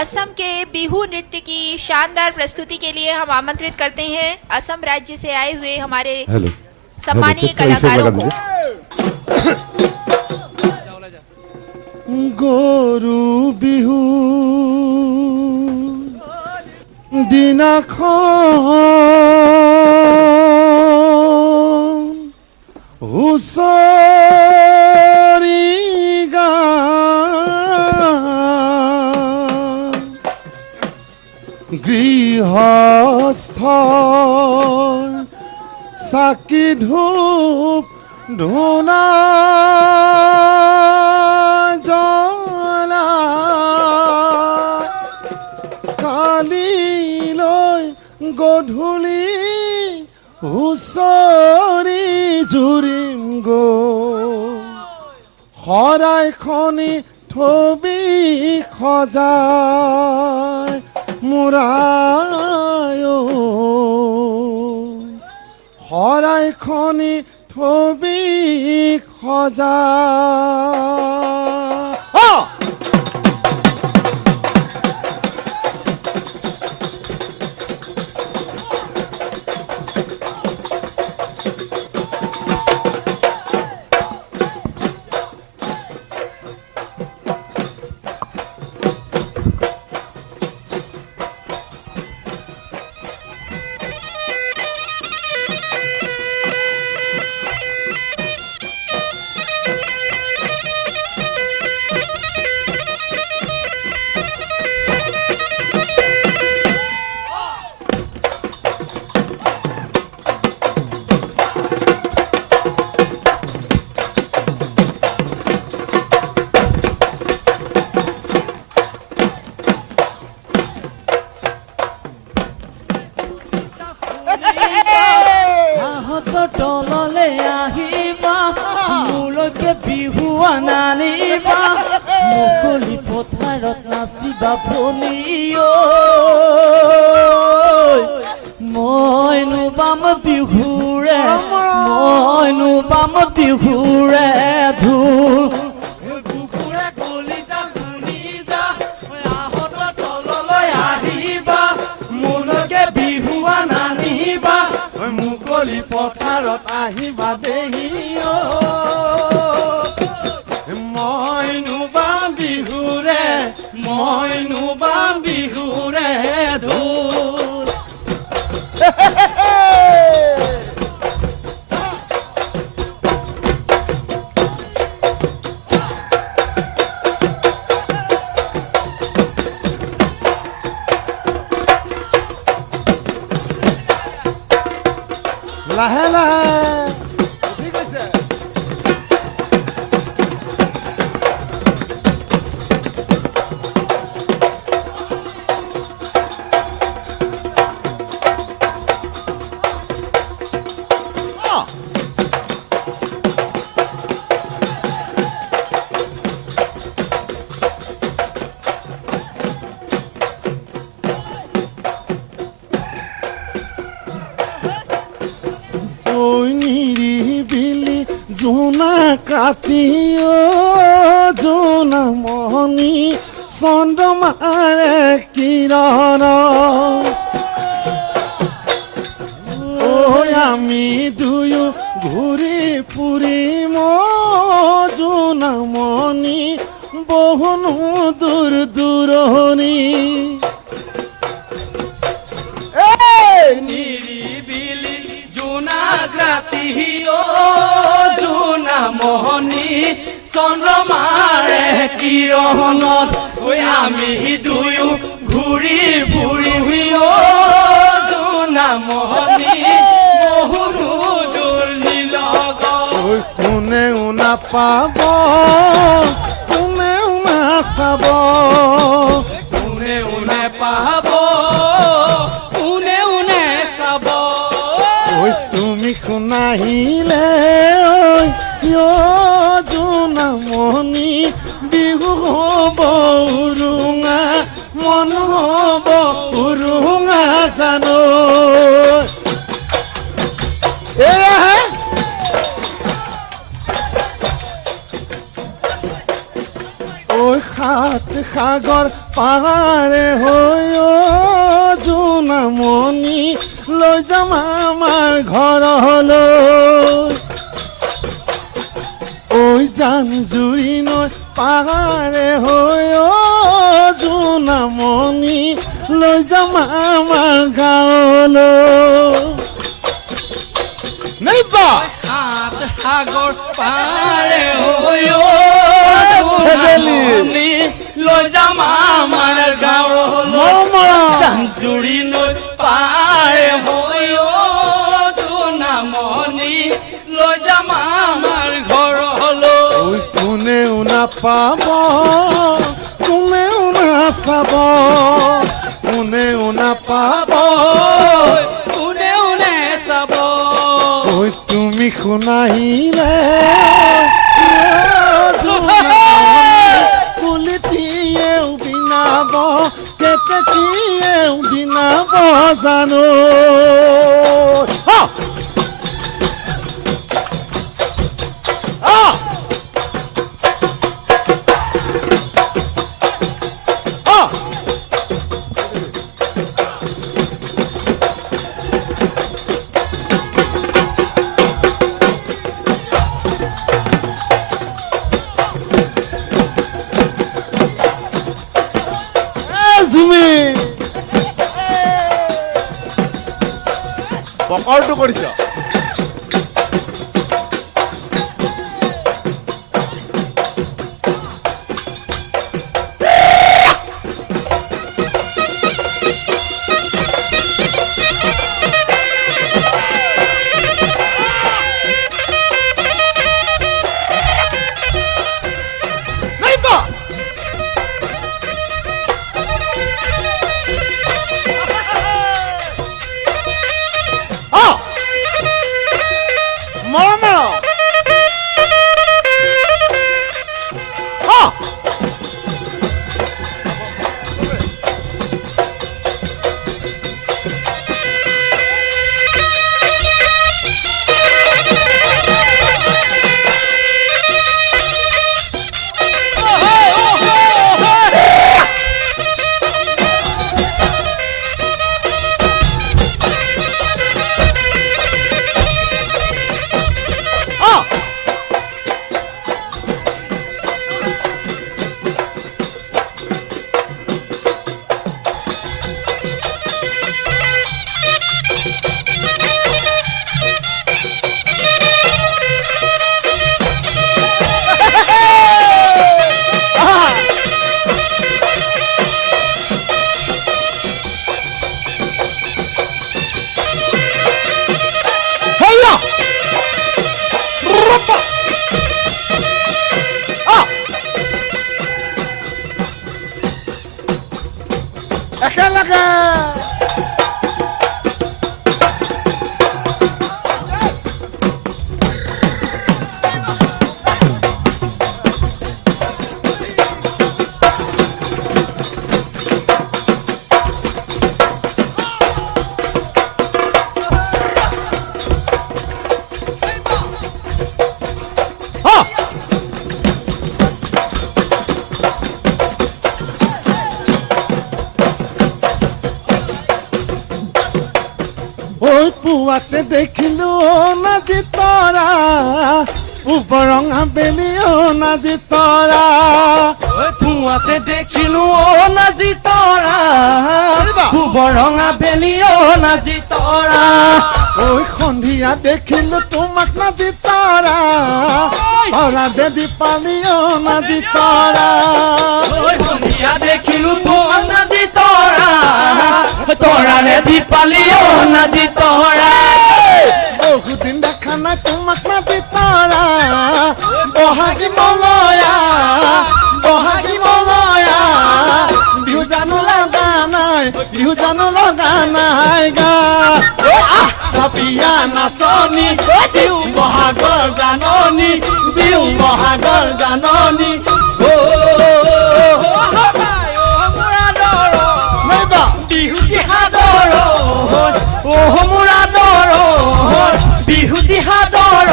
असम के बिहू नृत्य की शानदार प्रस्तुति के लिए हम आमंत्रित करते हैं असम राज्य से आए हुए हमारे सम्मानीय कलाकारों को। গৰু বিহু দিনাখন হুঁচৰি গান গৃহস্থ চাকি ধূপ ধূনা গধূলি হুঁচৰি জুৰিম গৈ শৰাইখনি থবি সজাই মূৰাই শৰাইখনি থবি সজাই মুকলি পথাৰত নাচিবা ভনীয় মইনো বাম বিহুৰে ধুল বুকুৰে কলিজা শুনি যা আহত তললৈ আহিবা মোলকে বিহুৱা নানিবা মুকলি পথাৰত আহিবা দেহিও মইনো বাম বিহুৰে ধুল লাহে লাহে ঠিক আছে জোনা কাটিও জোনা মহনি চন্দ্ৰমাৰে কিৰণ আমি দুয়ো ঘূৰি ফুৰিম জোনা মনি বহুনো দূৰ দূৰণি নিৰিবিলি জোনা গ্ৰাতিও মোহনী চন্দ্ৰমাৰে কিৰণত আমি দুয়ো ঘূৰি ফুৰিম জোনা মোহনী বহুনো দূৰ নিলগ কোনেও নাপাব কোনেও নাচাব কোনেও নেপাব কোনেও নেচাব তুমি শুনাহিলে জোনা মনি বিহু হ'ব উৰুঙা মন হ'ব উৰুঙা জানো সাগৰ পাহাৰে হৈ জোনামণি লৈ যাম আমাৰ ঘৰলৈ ঐ জান জুৰি নৈ পাহাৰে হৈ জোনামণি লৈ যাম আমাৰ গাঁৱলৈ নাইবা সাগৰ পাৰে হৈ লৈ যাম আমাৰ গাঁৱলৈ জানজুৰি নৈ পাৰে হৈ জোনামণি লৈ যাম আমাৰ ঘৰলৈ কোনেও নাপাব কোনেও নাচাব কোনেও নাপাব কোনেও নেচাব ঐ তুমি শুনাইলে কুলিটিয়েও বিনাব কেতেকীয়েও বিনাব জানো বকৰটো কৰিছ একেলগে পুৱাতে দেখিলো নাজি তৰা উপৰঙা বেলি নাজি তৰা পুৱাতে দেখিলো নাজি তৰা উপৰঙা বেলি নাজি তৰা ঐ সন্ধিয়া দেখিলো তোমাক নাজি তৰা তৰা দেদি পালি নাজি তৰা সন্ধিয়া দেখিলো তোমাক নাজি তৰা তৰাৰে দীপালি নাজি তৰা বহুদিন দেখা নাই তোমাক নাজি তৰা বহাগী মলয়া বিহু জানো লগা নাই গা চাপিয়া নাচনি বিহু বহাগৰ জাননী বিহু বহাগৰ জাননী বিহুতি সাদৰ বিহুতি সাদৰ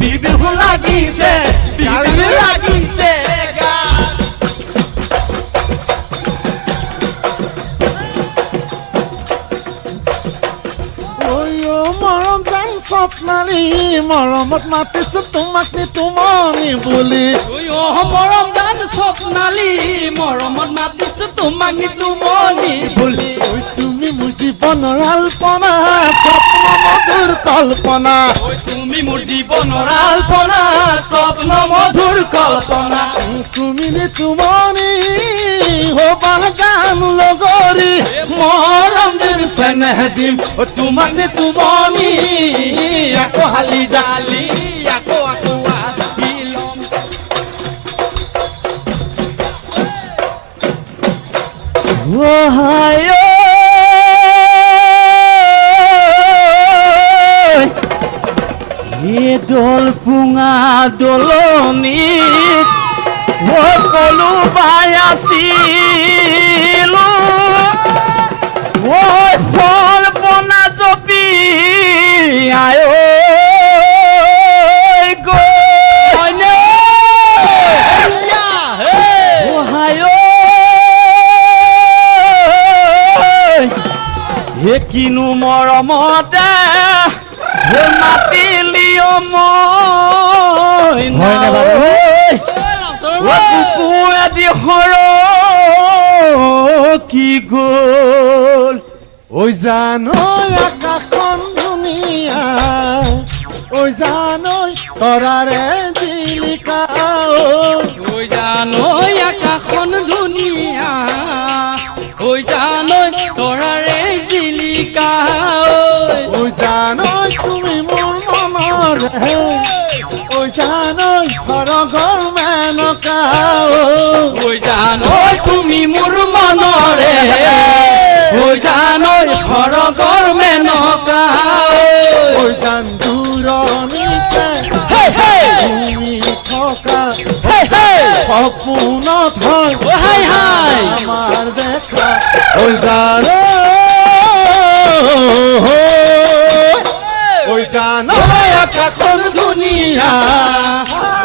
বিহু লাগিছে স্বপ্নালী মৰমত মাতিছো তোমাক নিতুমনি বুলি মৰম দান স্বপ্নালী মৰমত মাতিছো তোমাক নিতুমনি বুলি তুমি মোৰ জীৱনৰ আলপনা স্বপ্ন মধুৰ কল্পনা তুমি মোৰ জীৱনৰ আলপনা স্বপ্ন মধুৰ কল্পনা তুমি নিতুমনি হবা জানো লগৰী মৰম দিম চেনেহ দিম তোমাক নিতুমনি আকৌ হালি জালি আকৌ আহি ল'ম দল পুঙা দলনিত সকলো বাই আছিলো ফল বনা জপি আয় কিনো মৰমতে মাতিলিও মই কুকুৰেদি সৰ কি গ'ল ঐ জানৈ আকাশখন ধুনীয়া ঐ জানৈ তৰাৰে জিলিকা ঐ জানৈ আকাশখন ধুনীয়া ঐ জানৈ তৰাৰে জিলিকা ঐ জানৈ তুমি মোৰ মনৰে ঐ জানৈ সৰগৰ মেনকা ঐ জানৈ তুমি মোৰ মনৰে ঐ জানৈ সৰগৰ মেনকা ঐ জান দূৰণিতে তুমি থকা সপোনত হয় আমাৰ দেখা ঐ জানৈ ঐ জানৈ আকাশখন ধুনীয়া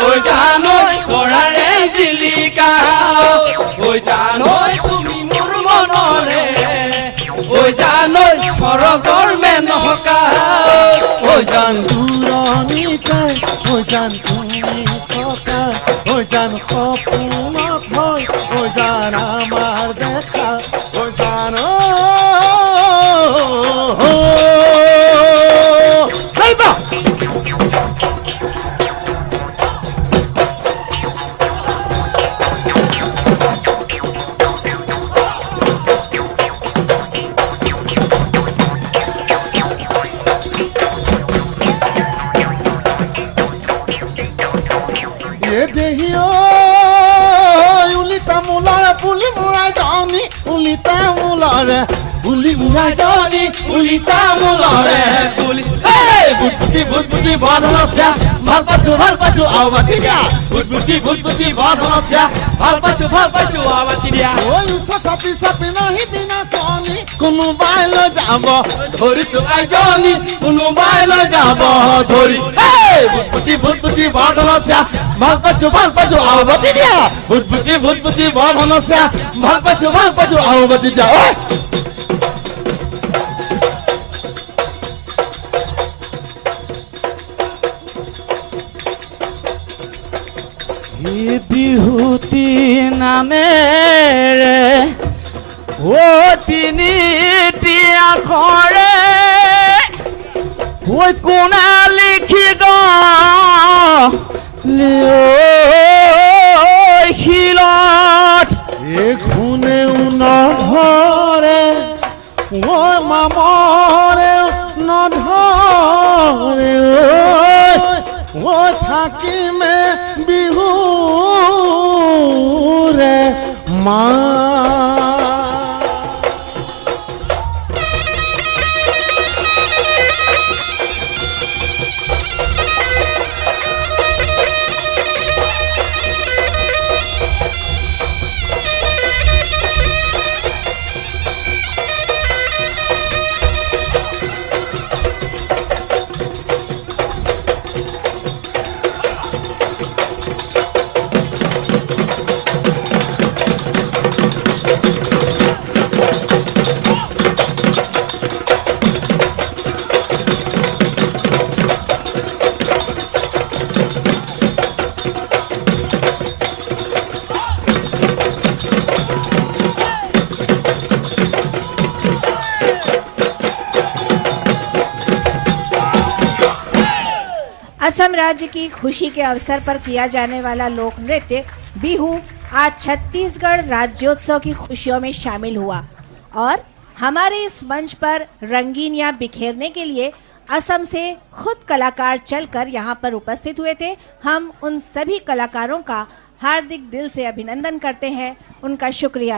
ঐ জানৈ তৰাৰে জিলিকা ঐ জানৈ তুমি মোৰ মনৰে ঐ জানৈ সৰগৰ মেনকা ঐ জান দূৰণিতে ঐ জান তুমি থকা ঐ জান সপোনত হয় ঐ জান আমাৰ দেখা ঐ জান বুলি মুৰাই জনি উলিতা মুলৰে বুলি বুটবুটি বদনস্যা ভাল পাইছো আৰু বাতি দিয়া বুটবুটি বদনস্যা ভাল পাইছো আৰু বাতি দিয়া ঐ চাপি চাপি নাহি বিনা চনি কোনোবাই লৈ যাব ধৰি তোকাই জনি কোনোবাই লৈ যাব ধৰি বুটবুটি বদনস্যা ভাল পাইছো আৰু বাতি দিয়া বুটবুটি বদনস্যা ভাল পাইছো আৰু বাতি দিয়া বিহুতি নামেৰে ও তিনিটি আখৰে ঐ কোনে লিখি শিলত এখোনেও নধৰে ঐ মামৰে নধৰে ঐ থাকিমে বিহুৰে মা असम राज्य की खुशी के अवसर पर किया जाने वाला लोक नृत्य बिहू आज छत्तीसगढ़ राज्योत्सव की खुशियों में शामिल हुआ और हमारे इस मंच पर रंगीनियां बिखेरने के लिए असम से खुद कलाकार चलकर यहाँ पर उपस्थित हुए थे। हम उन सभी कलाकारों का हार्दिक दिल से अभिनंदन करते हैं, उनका शुक्रिया अदा